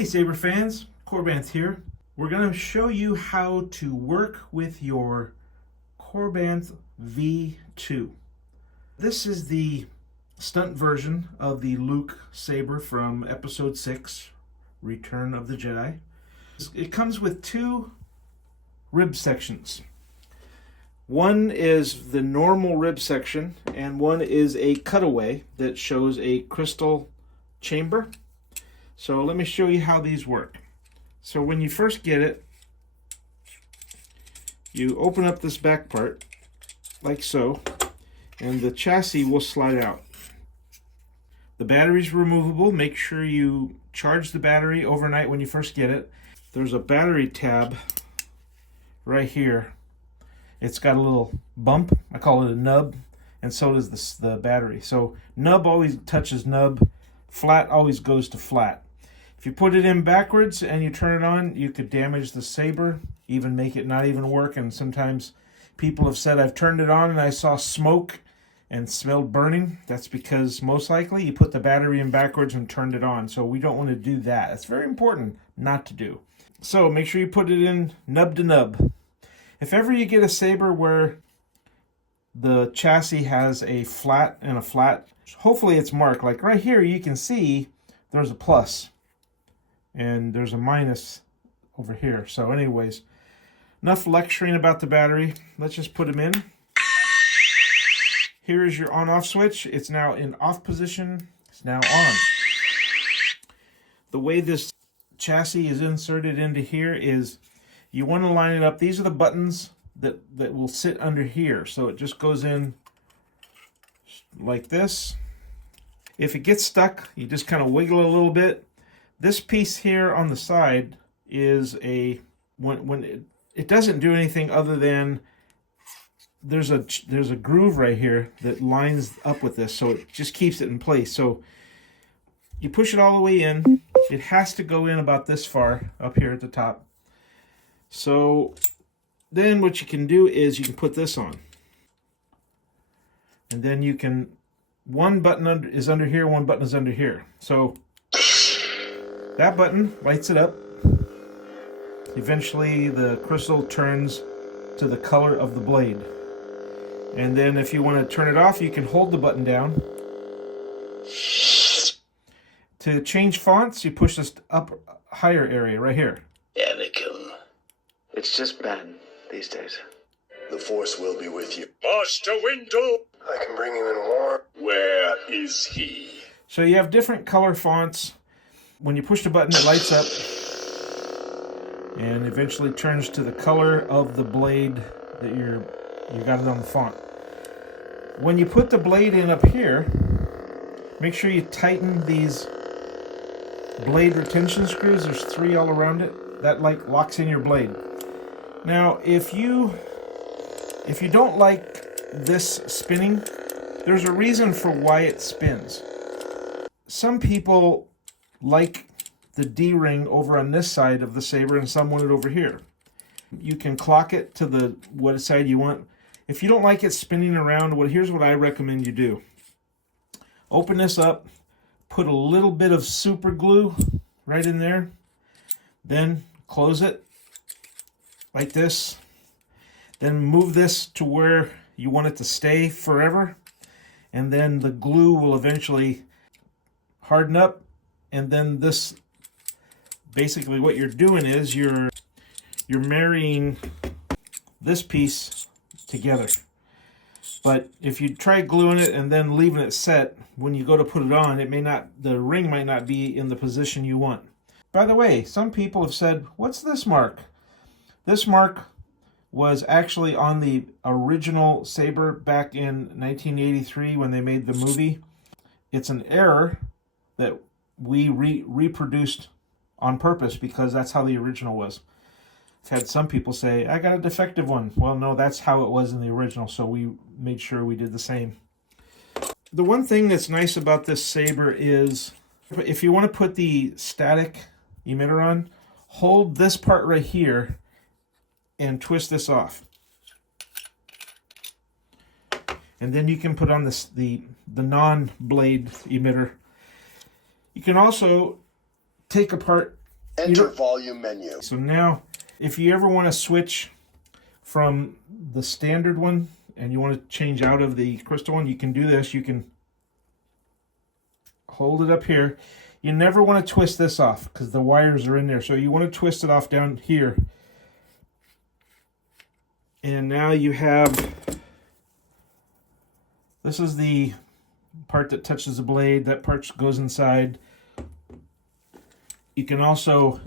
Hey Saber fans, Korbanth here. We're going to show you how to work with your Korbanth V2. This is the stunt version of the Luke saber from episode 6, Return of the Jedi. It comes with two rib sections. One is the normal rib section and one is a cutaway that shows a crystal chamber. So let me show you how these work. So when you first get it, you open up this back part like so, and the chassis will slide out. The battery's removable. Make sure you charge the battery overnight when you first get it. There's a battery tab right here. It's got a little bump. I call it a nub, and so does the battery. So nub always touches nub. Flat always goes to flat. If you put it in backwards and you turn it on, you could damage the saber, even make it not even work. And sometimes people have said, I've turned it on and I saw smoke and smelled burning. That's because most likely you put the battery in backwards and turned it on. So we don't want to do that. It's very important not to do. So make sure you put it in nub to nub. If ever you get a saber where the chassis has a flat and a flat, hopefully it's marked. Like right here, you can see there's a plus. And there's a minus over here. So anyways, enough lecturing about the battery. Let's just put them in. Here is your on-off switch. It's now in off position. It's now on. The way this chassis is inserted into here is you want to line it up. These are the buttons that will sit under here. So it just goes in like this. If it gets stuck, you just kind of wiggle it a little bit. This piece here on the side is when it doesn't do anything other than there's a groove right here that lines up with this, so it just keeps it in place. So you push it all the way in. It has to go in about this far up here at the top. So then what you can do is you can put this on, and then you can, one button is under here, one button is under here. So that button lights it up. Eventually the crystal turns to the color of the blade. And then if you want to turn it off, you can hold the button down. To change fonts, you push this up higher area right here. Anakin. It's just bad these days. The Force will be with you. Master Windu! I can bring you in warm. Where is he? So you have different color fonts. When you push the button, it lights up and eventually turns to the color of the blade that you got it on the font. When you put the blade in up here, make sure you tighten these blade retention screws. There's 3 all around it. That like locks in your blade. Now, if you don't like this spinning, there's a reason for why it spins. Some people like the D-ring over on this side of the saber, and some want it over here. You can clock it to the what side you want. If you don't like it spinning around, here's what I recommend you do. Open this up, put a little bit of super glue right in there, then close it like this. Then move this to where you want it to stay forever, and then the glue will eventually harden up. And then this, basically what you're doing is you're marrying this piece together. But if you try gluing it and then leaving it set, when you go to put it on, the ring might not be in the position you want. By the way, some people have said, what's this mark? This mark was actually on the original saber back in 1983 when they made the movie. It's an error that we reproduced on purpose because that's how the original was. I've had some people say, I got a defective one. Well, no, that's how it was in the original, so we made sure we did the same. The one thing that's nice about this saber is if you want to put the static emitter on, hold this part right here and twist this off. And then you can put on the non-blade emitter. You can also take apart Enter volume menu. So now, if you ever want to switch from the standard one and you want to change out of the crystal one, you can do this. You can hold it up here. You never want to twist this off because the wires are in there. So you want to twist it off down here. And now you have, this is the part that touches the blade. That part goes inside. You can also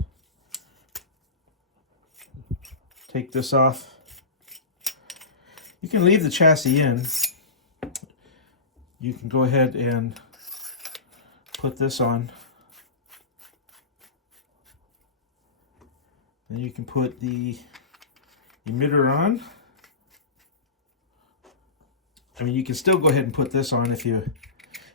take this off. You can leave the chassis in. You can go ahead and put this on. Then you can put the emitter on. I mean, you can still go ahead and put this on if you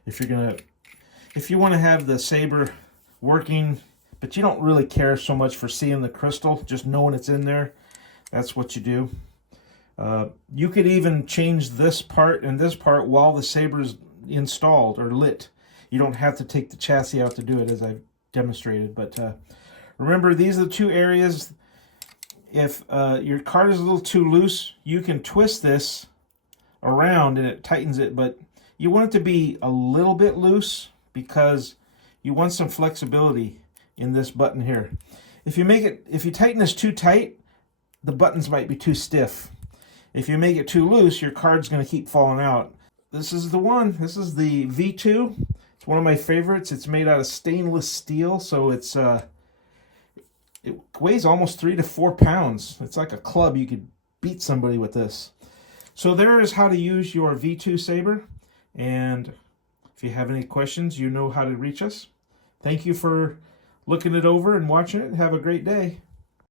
want to have the saber working, but you don't really care so much for seeing the crystal, just knowing it's in there. That's what you do. You could even change this part and this part while the saber's installed or lit. You don't have to take the chassis out to do it, as I've demonstrated. But remember, these are the two areas. If your card is a little too loose, you can twist this around and it tightens it, but you want it to be a little bit loose because you want some flexibility in this button here. If you tighten this too tight, the buttons might be too stiff. If you make it too loose, your card's going to keep falling out. This is the one. This is the V2. It's one of my favorites. It's made out of stainless steel, so it weighs almost 3 to 4 pounds. It's like a club. You could beat somebody with this. So there is how to use your V2 Saber. And if you have any questions, you know how to reach us. Thank you for looking it over and watching it. Have a great day.